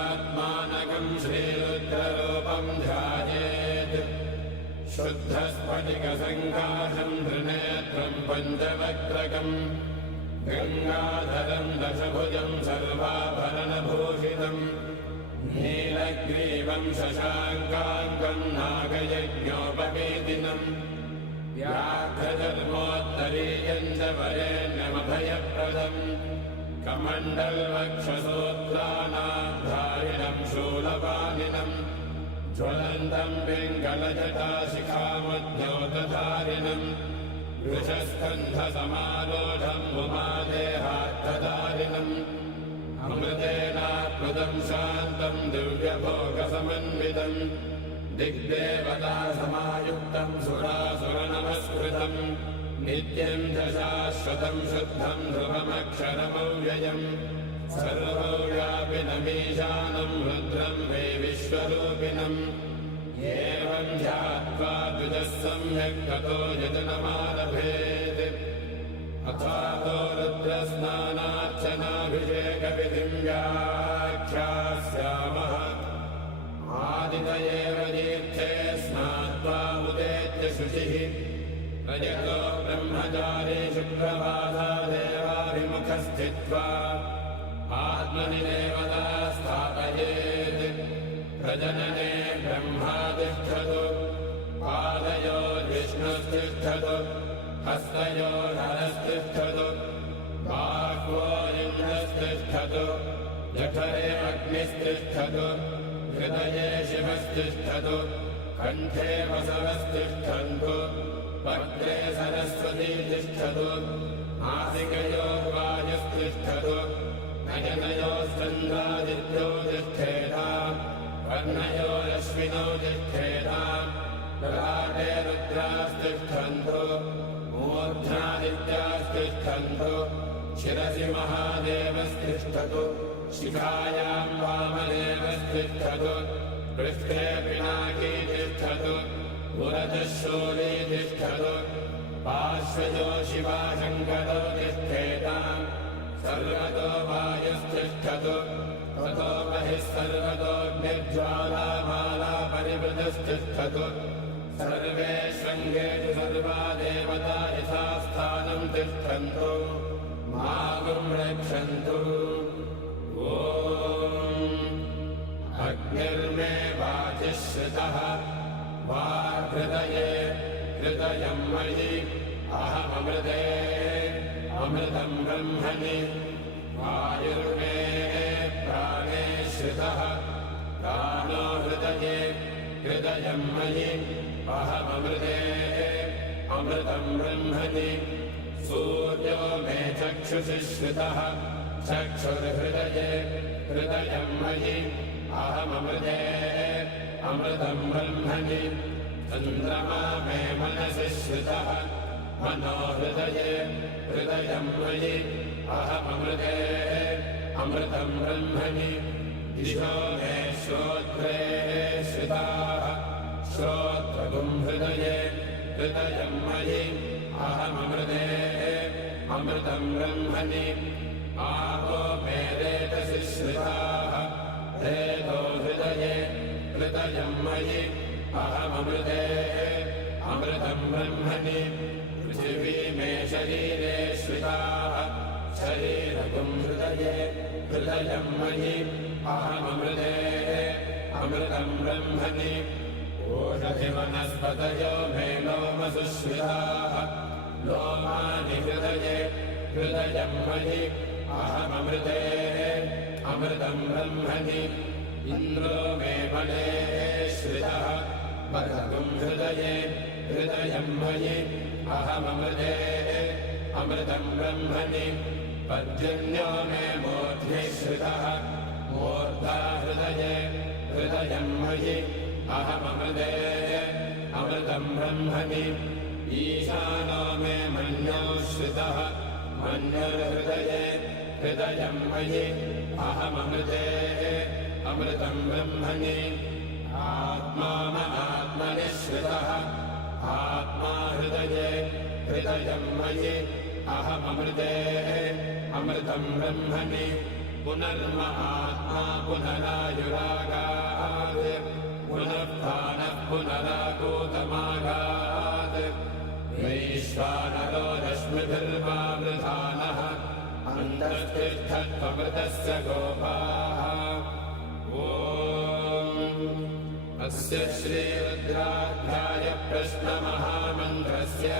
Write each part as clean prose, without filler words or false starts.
पञ्चात्मानकम् श्रीरुद्ररूपम् ध्यायेत् शुद्धस्फटिकसङ्काशम् त्रिनेत्रम् पञ्चवक्त्रकम् गङ्गाधरम् दशभुजम् सर्वाभरणभूषितम् नीलग्रीवम् शशाङ्काङ्कम् नागयज्ञोपवेदिनम् व्याघ्रधर्मोत्तरीयम् च वरेण्यमभयप्रदम् कमण्डलवक्षसूत्राणाधारिणम् शूलपाणिनम् ज्वलन्तम् पिङ्गलजटाशिखामद्योतधारिणम् वृषस्कन्धसमारोढम् उमादेहार्थधारिणम् अमृतेनात्मदम् शान्तम् दिव्यभोगसमन्वितम् दिग्देवतासमायुक्तम् सुरासुरनमस्कृतम् नित्यम् च शाश्वतम् शुद्धम् ध्रुवमक्षरमव्ययम् सर्वव्यापिनमीशानम् रुद्रम् वै विश्वरूपिणम् एवम् ध्यात्वा द्विजः सम्यक् ततो यजनमारभेत् अथातो रुद्रस्नानार्चनाभिषेकविधिम् व्याख्यास्यामः आदितयेव तीर्थे स्नात्वा उदेत्य शुचिः रजतो ब्रह्मचारी शुक्रवासादेवाभिमुखः स्थित्वा आत्मनि देवता स्थापयेत् प्रजनने ब्रह्मा तिष्ठतु पादयोर्विष्णुस्तिष्ठतु हस्तयोर्हरस्तिष्ठतु बाह्वोरिन्द्रस्तिष्ठतु जठरे अग्निस्तिष्ठतु हृदये शिवस्तिष्ठतु कण्ठे वसवस्तिष्ठन्तु वक्त्रे सरस्वती तिष्ठतु नासिकयोर्वायुस्तिष्ठतु नयनयोश्चन्द्रादित्यो तिष्ठेताम् कर्णयोरश्विनो तिष्ठेताम् ललाटे रुद्रास्तिष्ठन्तु मूर्ध्नादित्यास्तिष्ठन्तु शिरसि महादेवस्तिष्ठतु शिखायाम् वामदेवस्तिष्ठतु पृष्ठे पिनाकी तिष्ठतु पुरतः शूली तिष्ठतु पार्श्वजो शिवाशङ्करो तिष्ठेताम् सर्वतो वायुस्तिष्ठतु ततो बहिः सर्वतोऽग्निज्वालामाला परिवृतस्तिष्ठतु सर्वे शृङ्गेषु सर्वा देवता यथास्थानम् तिष्ठन्तु मागुम् रक्षन्तु ॐ अग्निर्मे वाचिः श्रितः वाहृदये हृदयम् मयि अहममृते अमृतम् ब्रह्मणि वायुर्मे प्राणे श्रितः प्राणो हृदये हृदयम् मयि अहममृते अमृतम् ब्रह्मणि सूर्यो मे चक्षुषि श्रितः चक्षुर्हृदये हृदयम् मयि अहममृते अमृतम् ब्रह्मणि चन्द्रमा मे मनसि श्रितः मनो हृदये हृदयम् मयि अहममृते अमृतम् ब्रह्मणि दिशो मे श्रोत्रे श्रिताः श्रोत्रगुम् हृदये हृदयम् मयि अहममृते अमृतम् ब्रह्मणि आपो मे रेतसि श्रिताः रेतो हृदये हृदयम् मयि अहममृते अमृतम् ब्रह्मणि पृथिवी मे शरीरे श्रिताः शरीरगुम् हृदये हृदयम् मयि अहममृते अमृतम् ब्रह्मणि ओषधिवनस्पतयो मे लोमसु श्रिताः लोमानि हृदये हृदयम् मयि अहममृते अमृतम् ब्रह्मणि इन्द्रो मे बले श्रितः बलगुम् हृदये हृदयम् मयि अहममृते अमृतम् ब्रह्मणि पर्जन्यो मे मूर्ध्नि श्रितः मूर्धा हृदये हृदयम् मयि अहममृते अमृतम् ब्रह्मणि ईशानो मे मन्यो श्रितः मन्युर्हृदये हृदयम् मयि अहममृते अमृतम् ब्रह्मणि आत्मा आत्मनि श्रितः आत्मा हृदये हृदयम् मयि अहममृते अमृतम् ब्रह्मणि पुनर्म आत्मा पुनराय वैश्वानरो रश्मिभिर्वावृधानः अन्तस्तिष्ठत्वमृतस्य गोपाः ॐ अस्य श्रीरुद्राध्याय प्रश्नमहामन्त्रस्य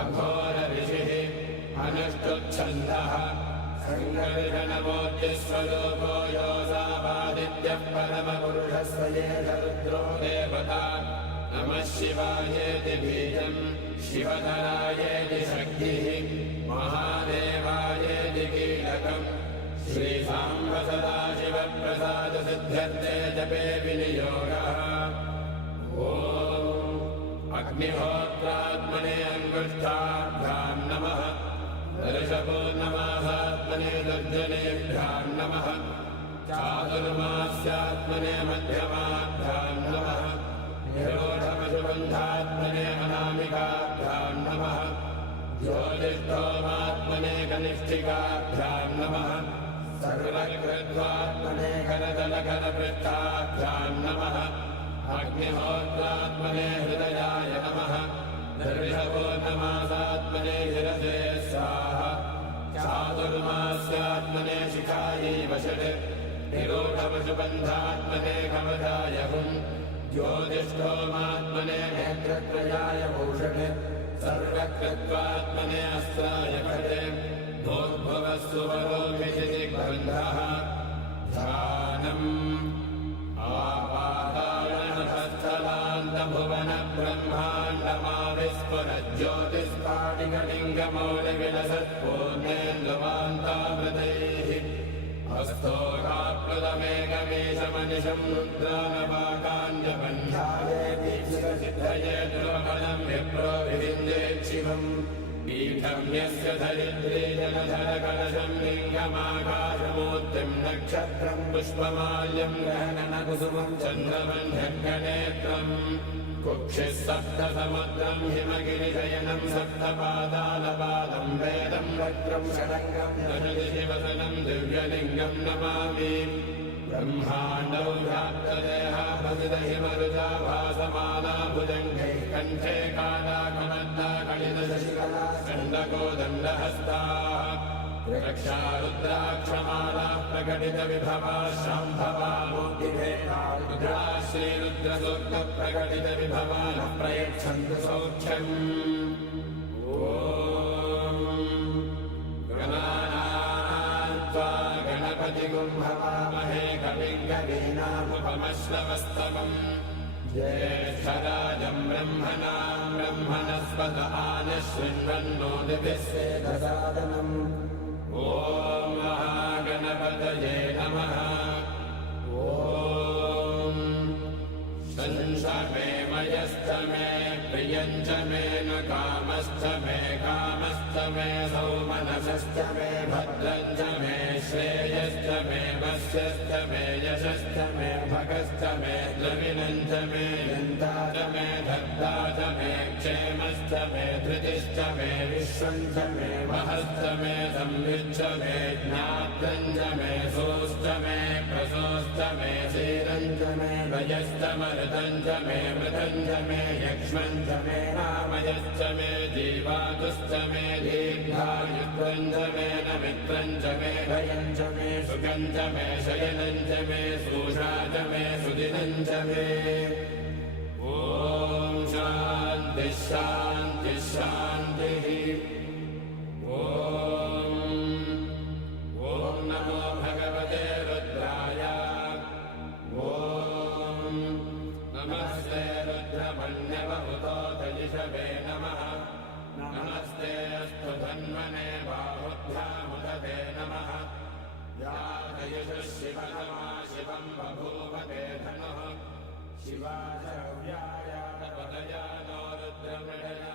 अघोरऋषिः अनुष्टुप्छन्दः सङ्गर्षणमूर्तिस्वरूपो योऽसावादित्यः परमपुरुषस्य एष रुद्रो देवता नमः शिवायेति बीजम् शिवधरायेति शक्तिः महादेवायेति कीलकम् श्रीसाम्ब सदाशिवप्रसादसिद्ध्यर्थे जपे विनियोगः ॐ अग्निहोत्रात्मने अङ्गुष्ठाभ्याम् नमः दर्शपूर्णमासात्मने दर्जनेभ्याम् नमः चातुर्मास्यात्मने मध्यमाभ्याम् नमः निरोधमशुबन्धात्मने अनामिकाभ्याम् नमः ज्योतिष्ठोमात्मने कनिष्ठिकाभ्याम् नमः सर्वकृत्वात्मने करतलकरपृष्ठाभ्याम् नमः अग्निहोत्रात्मने हृदयाय नमः दर्शपूर्णमासात्मने शिरसे स्वाहा चातुर्मास्यात्मने शिखायै वषट् निरोधपशुबन्धात्मने कवचाय हुम् ज्योतिष्ठोमात्मने नेत्रत्रयाय भूषणे सर्वकृत्वात्मने अस्त्राय भटे भोर्भुवस्सुवरोभिषिदिग्बन्धः ध्यानम् आपातारणहस्तलान्तभुवनब्रह्माण्डमाविस्फुरज्योतिष्पाणिकलिङ्गमौलिविलसत्पूर्णेन्दुवान्तामृतैः हस्तोकाप्लुतमेकमेशमनिशम् रुद्रानवाकाञ्जबन्धाये सिद्धये द्रुवफलम् विप्रो विविन्देच्छिवम् पीठम् यस्य धरित्री जलधरकलशम् लिङ्गमाकाशमूर्तिम् नक्षत्रम् पुष्पमाल्यम् गहनकुसुमम् चन्द्रमन्ध्यनेत्रम् कुक्षिः सप्तसमुद्रम् हिमगिरिशयनम् सप्तपादालपादम् वेदम् वक्त्रम् षडङ्गम् दशदिशिवसनम् दिव्यलिङ्गम् नमामि ब्रह्माण्डौ व्याप्तदेहाभसितहिमरुजा भासमाना भुजङ्गैः कण्ठे कालाकमन्दा कलितशशिकला चण्डकोदण्डहस्ताः रक्षा रुद्राक्षमालाः प्रकटितविभवाः शाम्भवा मूर्तिभेदा रुद्रा श्रीरुद्रसूक्तप्रकटितविभवाः प्रयच्छन्तु सौख्यम् गणपतिगुम्भवामहे कविम् कवीनामुपमश्रवस्तमम् ज्येष्ठराजम् ब्रह्मणाम् ब्रह्मणस्पत आनः शृण्वन्नोतिभिः सेदसादनम् ॐ महागणपतये नमः ॐ संशमे मयश्च मे प्रियञ्च मे न कामश्च मे सौमनसश्च मे भद्रञ्च मे श्रेयश्च मे वश्यश्च मे यशश्च मे भगश्च मे द्रविणञ्च मे यन्ता च मे धत्ता च मे क्षेमश्च मे धृतिश्च मे विश्वञ्च मे महश्च मे संविच्च मे ज्ञात्रञ्च मे सोश्च मे प्रसोश्च मे क्षीरञ्च मे वयश्च मरुतञ्च मे मृतञ्च मे यक्ष्मञ्च मे नामयश्च मे जीवातुश्च मे दीर्घायुत्वञ्च मे नमित्रञ्च मे भयञ्च मे सुखञ्च मे शयनञ्च मे सूषा च मे सुदिनञ्च मे ॐ शान्तिः शान्तिः शान्तिः ॐ नमो भगवते रुद्राय ॐ नमस्ते रुद्रमन्यवहुतोतयिषवे नमः नमस्ते अस्तु धन्वने बाहुभ्यामुदते नमः यादयुषः शिवतमा शिवम् बभूवते धनुः शिवाशव्याया पदया नो रुद्रमृडया